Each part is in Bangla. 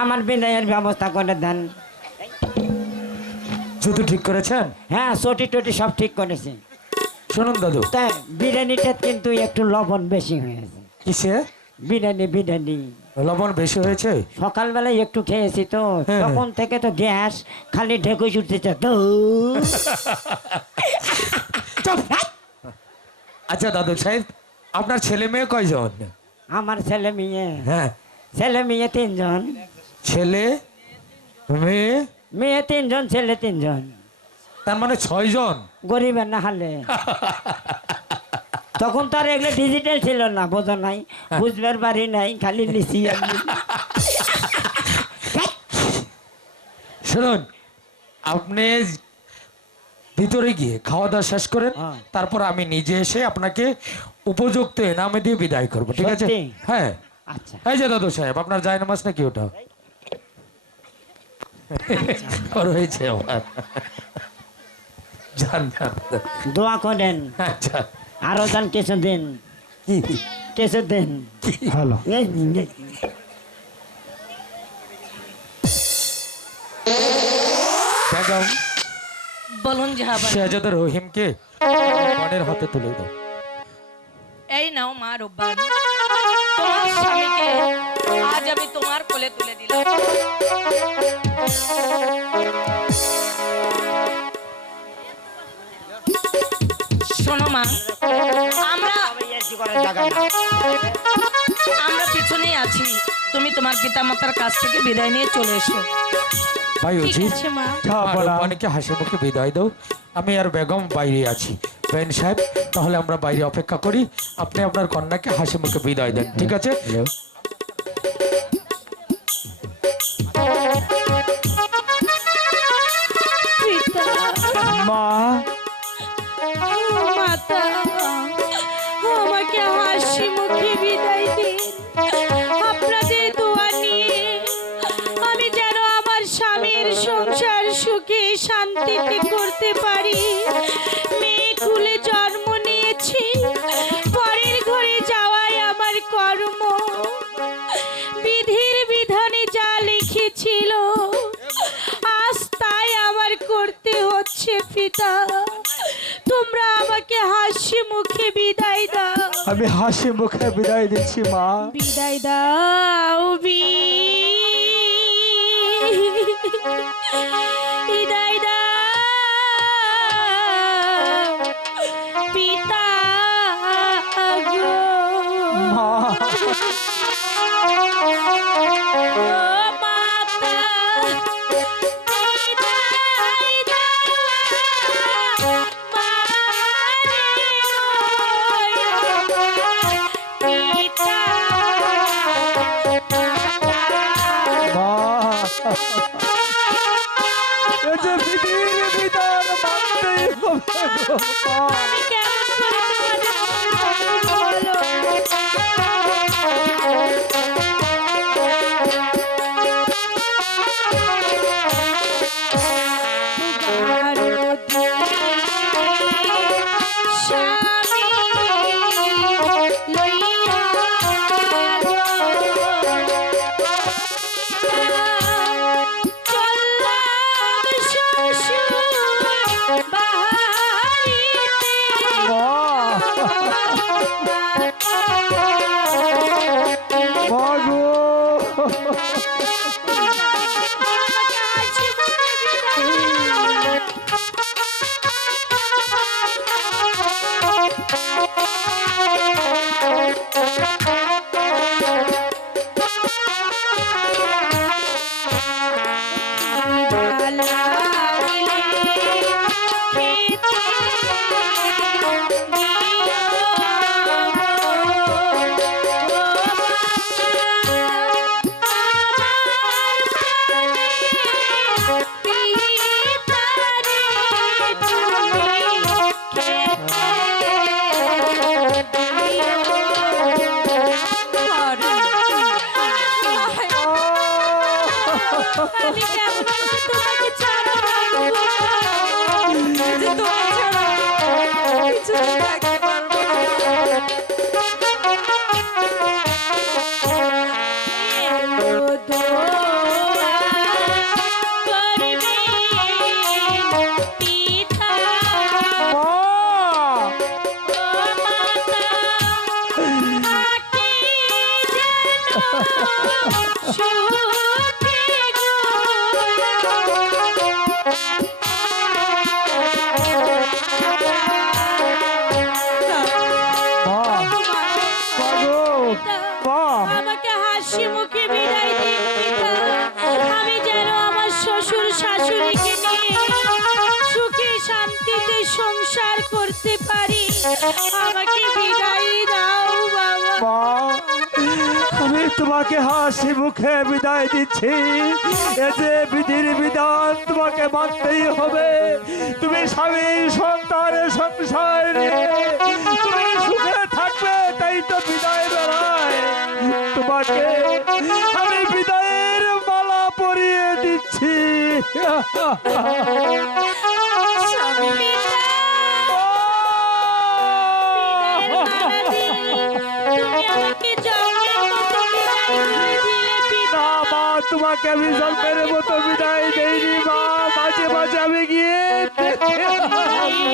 আমার বিনয়ের ব্যবস্থা করে দেন। জুতো ঠিক করেছেন? হ্যাঁ, চটি টটি সব ঠিক করেছি। শুনুন দাদু, তা বিরিয়ানিটা কিন্তু একটু লবণ বেশি হয়েছে। কিসে বিরিয়ানি লবণ বেশি হয়েছে? সকালবেলায় একটু খেয়েছি তো, হ্যাঁ। তখন থেকে তো গ্যাস খালি ঢেকুই উঠতেছে তো। আচ্ছা দাদু সাহেব, আপনার ছেলে মেয়ে কয়জন? আমার ছেলে মেয়ে হ্যাঁ, তিনজন। ছেলে মেয়ে মেয়ে তিনজন, ছেলে তিনজন। তার মানে 6 জন। গরিবের না হলে তখন তো আর এগুলো ডিজিটাল ছিল না, বোঝো নাই, বুঝবার বাড়ি নাই, খালি লিচি আর লিচি। শুনুন, আপনি ভিতরে গিয়ে খাওয়া দাওয়া শেষ করেন, হ্যাঁ। তারপর আমি নিজে এসে আপনাকে উপযুক্ত এনামে দিয়ে বিদায় করবো, ঠিক আছে? সত্যি? হ্যাঁ। আচ্ছা, এই যে দাদু সাহেব, আপনার যায় নামাজ নাকি ওটা? ওর হয়েছে আমার। যান যান। দোয়া করেন, আচ্ছা, আরো যান কিছুদিন, কিছুদিন। ভালো। বেগম, বলুন জাহাবান। শাহজাদা রহিমকে পানের হাতে তুলে দাও। এই নাও মা রব্বান, তোমার স্বামীকে আজ আমি তোমার কোলে তুলে দিলাম। শোনো মা, আমরা পিছনেই আছি, তুমি তোমার পিতামাতার কাছ থেকে বিদায় নিয়ে চলে এসো। ভাই ঠিক উচিত আছে মা। রব্বানিকে হাসি মুখে বিদায় দাও। আমি আর বেগম বাইরে আছি। বেন সাহেব, তাহলে আমরা বাইরে অপেক্ষা করি, আপনি আপনার কন্যাকে হাসি মুখে বিদায় দেন, ঠিক আছে? পিতা, মা, মাতা, আমাকে হাসি মুখে বিদায় দিন। আপনাদের দোয়া নিয়ে আমি যেন আমার স্বামীর সংসার সুখে শান্তিতে করতে পারি। মেয়ে কুলে জন্ম নিয়েছি, পরের ঘরে যাওয়াই আমার কর্ম। বিধির বিধানে যা লিখেছিল আজ তাই আমার করতে হচ্ছে। পিতা, তোমরা আমাকে হাসি মুখে বিদায় দাও। আমি হাসি মুখে বিদায় দিচ্ছি মা। বিদায় দাও, বিদায় দাও পিতা গো। ও মাতা, বিদায় দাও মারে পিতা। আমি কেমন করে তোমাদের বলো। আমি কেমন করে তোমাকে ছাড়া থাকবো? যে তোমার ছাড়া কিছুতে থাকতে পারবো না। আমাকে হাসি মুখে বিদায় দিন পিতা। আমি যেন আমার শ্বশুর শাশুড়িকে নিয়ে সুখে শান্তিতে সংসার করতে পারি। আমাকে বিদায় দাও বাবা। মা, আমি তোমাকে হাসি মুখে বিদায় দিচ্ছি। এ যে বিধির বিধান, তোমাকে মানতেই হবে। তুমি স্বামী সন্তানের সংসার নিয়ে তুমি সুখে থাকবে, তাই তো বিদায় বেড়ায়। তোমাকে আমি বিদায়ের মালা পরিয়ে দিচ্ছি। তুমি আমাকে জন্মের মতো বিদায় করে দিলে পিতা। না মা, তোমাকে আমি জন্মের মতো বিদায় দেইনি মা। মাঝে মাঝে আমি গিয়ে দেখে আসবো।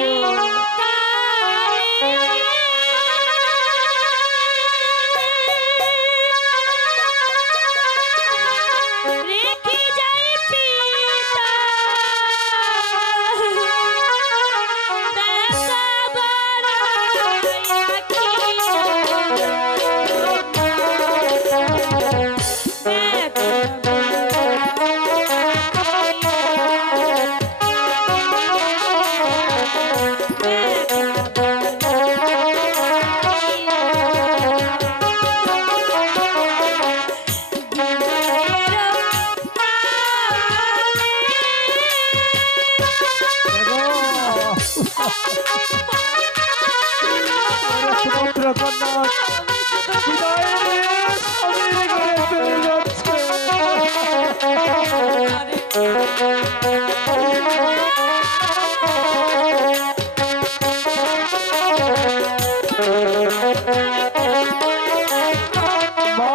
রেখে যাই পিতা, দেখা সমুদ্র কন্যা বিদায় নিয়ে স্বামীর ঘরে চলে যাচ্ছে। মা,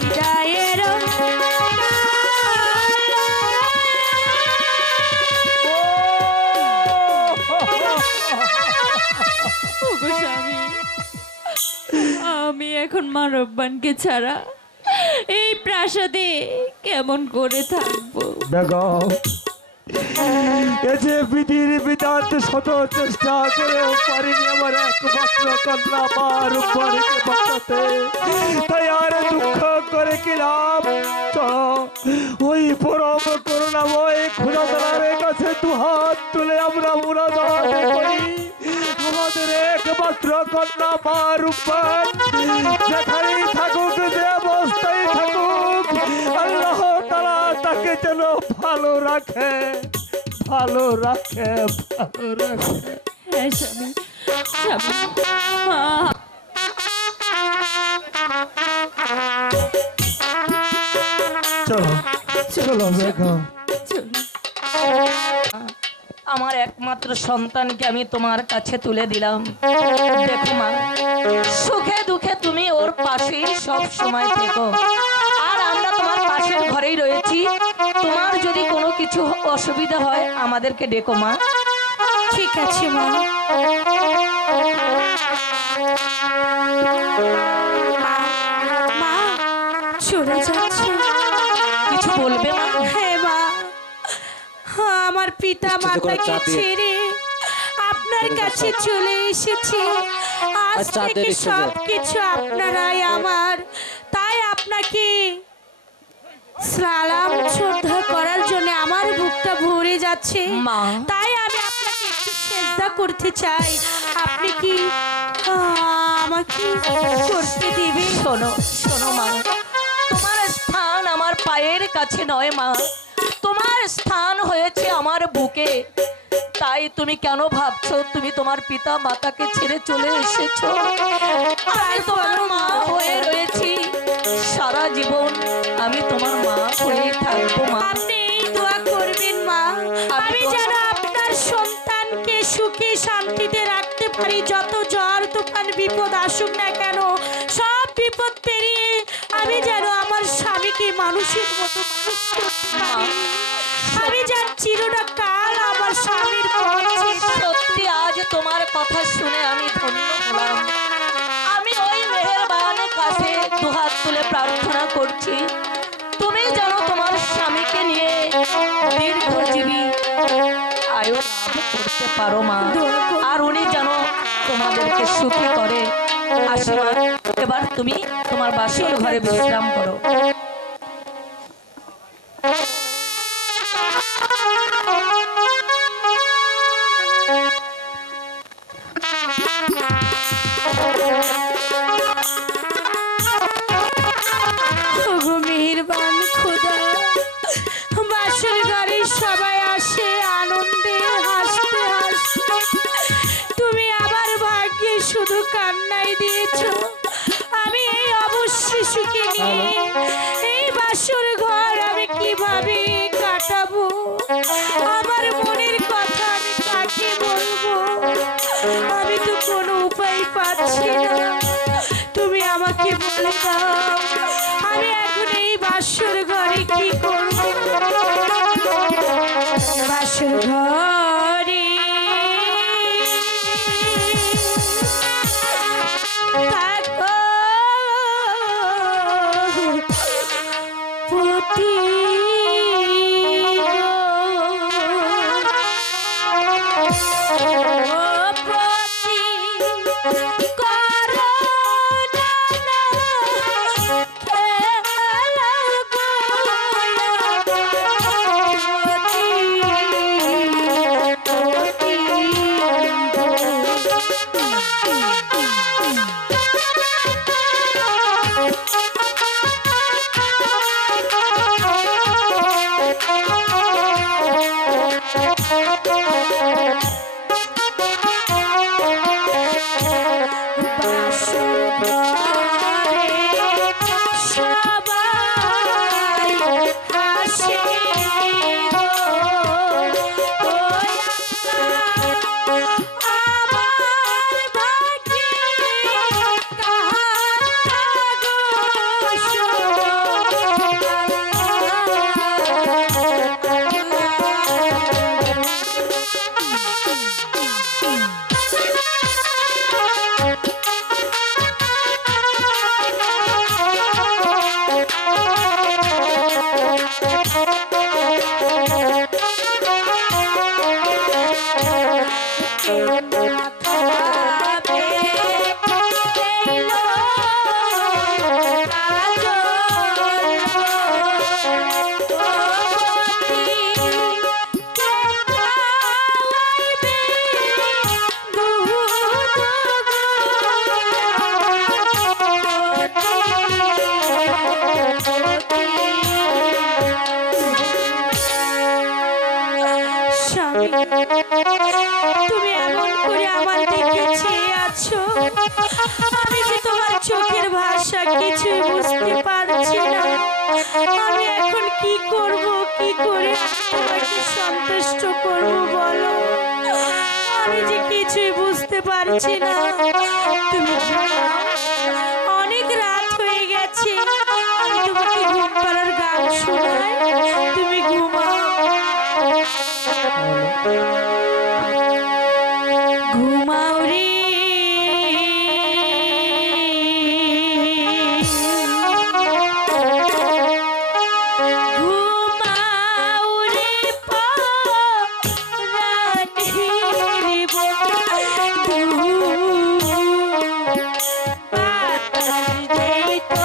বিদায়ের ওগো স্বামী, আমি এখন মানববানকে ছাড়া এই প্রাসাদে কেমন করে থাকবো? বেগম, এ যে বিধির বিধান শত চেষ্টা করেও পারিনি আমার একমাত্র কন্যা আমার উপরকে বাঁচাতে, তাই আর দুঃখ করে কি লাভ? চলো ওই পরম করুণাময় খোদাদারের কাছে দুহাত তুলে আমরা মুরাদাত করি। আমাদের একমাত্র কন্যা আমার উপর যেখানেই থাকুক, যে অবস্থায় থাকুক, আল্লাহ তাআলা তাকে যেন ভালো রাখে, ভালো রাখে, ভালো রাখে। হ্যাঁ স্বামী, স্বামী, চলো চলো বেগম। চলো। আমার একমাত্র সন্তানকে আমি তোমার কাছে তুলে দিলাম। দেখো মা, সুখে দুঃখে তুমি ওর পাশেই সব সময় থেকো, আর আমরা তোমার পাশের ঘরেই রয়েছি। তোমার যদি কোনো কিছু অসুবিধা হয় আমাদেরকে ডেকো মা। ঠিক আছে মা। মা চলে যাচ্ছে। কিছু বলবে মা? হ্যাঁ মা, আমার পিতা মাতাকে ছেড়ে আপনার কাছে চলে এসেছি। আজ থেকে সব কিছু আপনারাই আমার, তাই আপনাকে সালাম শ্রদ্ধা করার জন্য আমার বুকটা ভরে যাচ্ছে। মা। তাই আমি আপনাকে একটু সেজদা করতে চাই। আপনি কি আমাকে করতে দিবেন? শোনো শোনো মা, তোমার স্থান আমার পায়ের কাছে নয় মা, তোমার স্থান হয়েছে আমার বুকে। তাই তুমি কেন ভাবছো তুমি তোমার পিতা মাতাকে ছেড়ে চলে এসেছো? আমি তোমার মা হয়ে রয়েছি, সারা জীবন আমি তোমার মা হয়ে থাকবো মা। আপনি এই দোয়া করবেন মা, আমি যেন আপনার সন্তানকে সুখে শান্তিতে রাখতে পারি। যত ঝড় তুফান বিপদ আসুক না কেন, সব বিপদ পেরিয়ে আমি যেন আমার স্বামীকে মানুষের মতো মানুষ করতে পারি। আমি যেন চিরকাল আমার স্বামীর পথে। সত্যি আজ তোমার কথা শুনে আমি ধন্য হলাম। আমি ওই মেহেরবানের কাছে দুহাত তুলে প্রার্থনা করছি, তুমি যেন তোমার স্বামীকে নিয়ে দীর্ঘজীবী আয়ু লাভ করতে পারো মা, আর উনি যেন তোমাদেরকে সুখী করে। আসি মা, এবার তুমি তোমার বাসর ঘরে বিশ্রাম করো। ওগো মেহেরবান খোদা, বাসর ঘরে সবাই আসে আনন্দে হাসতে হাসতে, তুমি আমার ভাগ্যে শুধু কান্নাই দিয়েছো। আমি এই অবশ শিশুকে নিয়ে এই বাসর ঘর আমি কিভাবে কাটাবো? আমার মনের কথা আমি কাকে বলবো? আমি তো কোনো উপায় পাচ্ছি না। তুমি আমাকে বলে দাও, আমি এখন এই বাসর ঘরে কি করব? বাসর ঘরে থাকো পতি আছে গো, ও আল্লাহ, আমার ভাগ্যে কাহার গো খাবে এলো স্বামী, তুমি এমন করে আমার দিকে চেয়ে আছো, আমি যে তোমার চোখের ভাষা কিছুই বুঝতে পারছি না। আমি এখন কি করব, কি করে তোমাকে সন্তুষ্ট করব বলো, আমি যে কিছুই বুঝতে পারছি না। তুমি ঘুমাও, অনেক রাত হয়ে গেছে, আমি তোমাকে ঘুম পাড়ার গান শোনাই, তুমি ঘুমাও। ঘুমাও রে ঘুমাও রে পরাণের বন্ধু, বাতাস দেই তো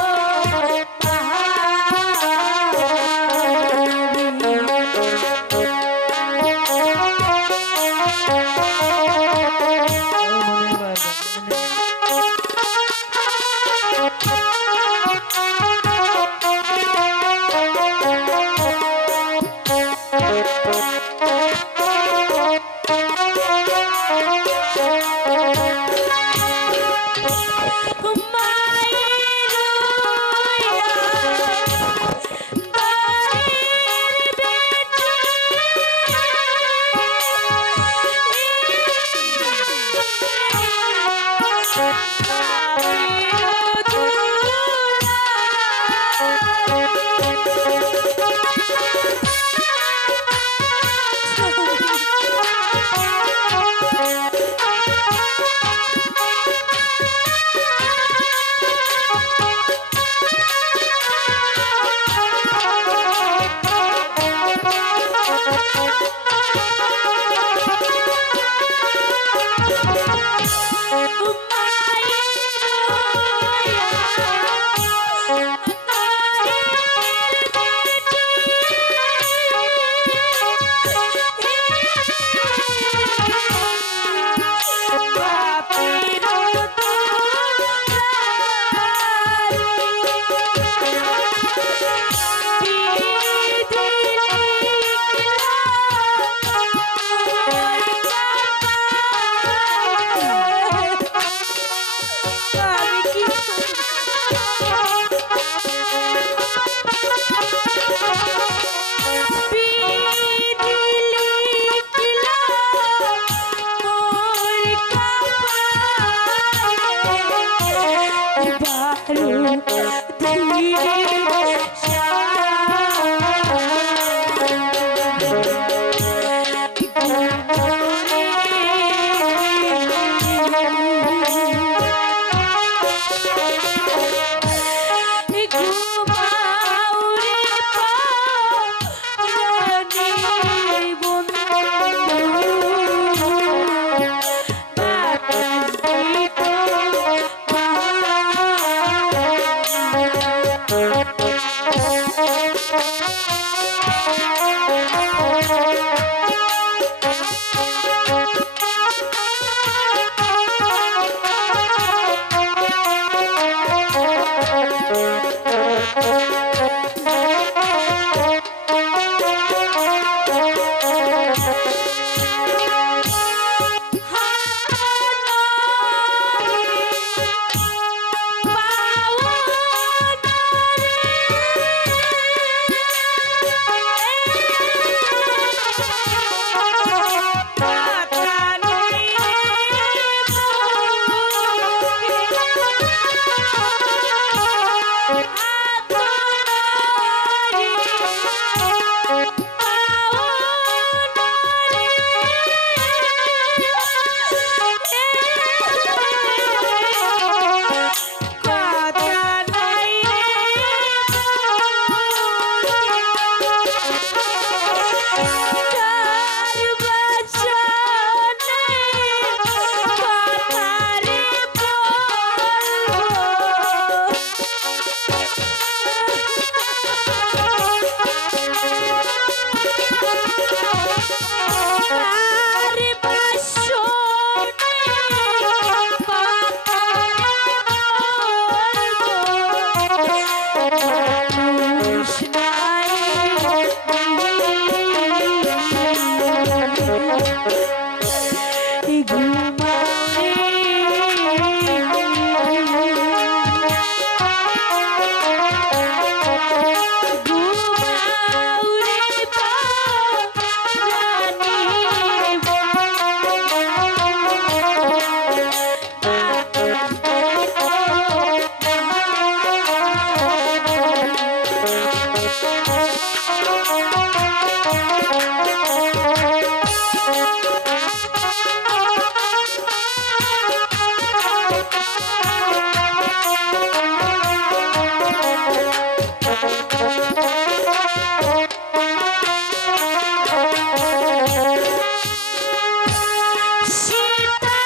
সীতানেরা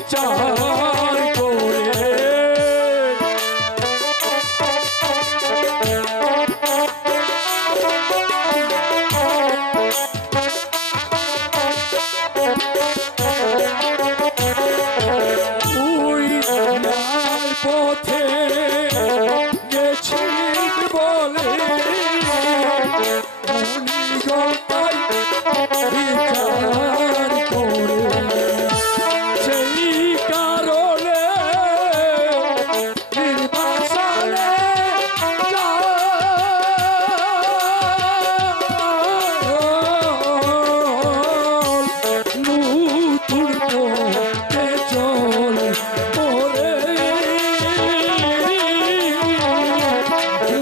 বিচার করে ওই ন্যায় পথে গেছি বলে উনি গঙ্গায় বিচার করে সেই কারণে নির্বাসনে নতুন পথে চল ওরে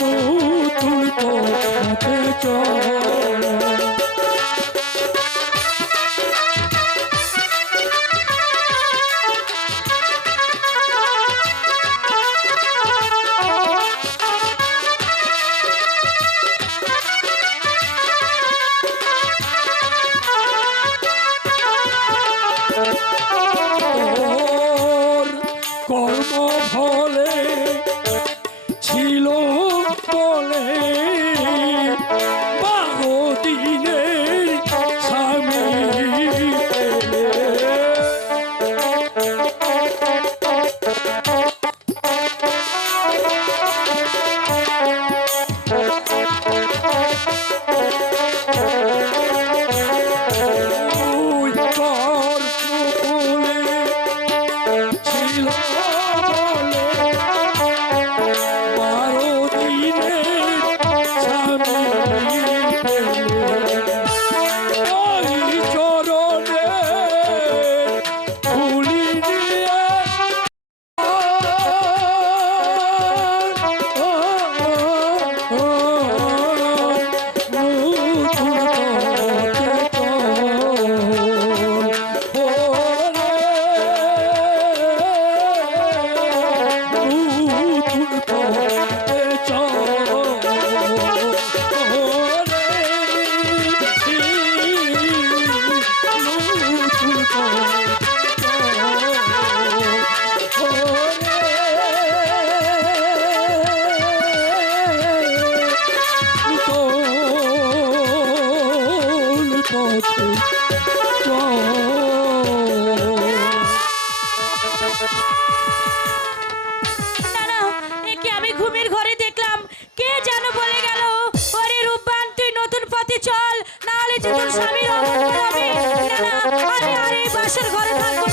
নতুন পথে চল তোর কর্ম ফলে ছিল বলে 12 দিনের স্বামী পেলে। ওই কর্ম ফলে ছিল বলে 12 দিনের স্বামী পেলে। ওই চরণে ধুলি দিয়ে না না, একে আমি ঘুমের ঘরে দেখলাম কে যেন বলে গেল, ওরে রূপবান তুই নতুন পথে চল, না হলে যে তোর স্বামীর অমঙ্গল হবে। না না, আমি আর এই বাসর ঘরে থাকবো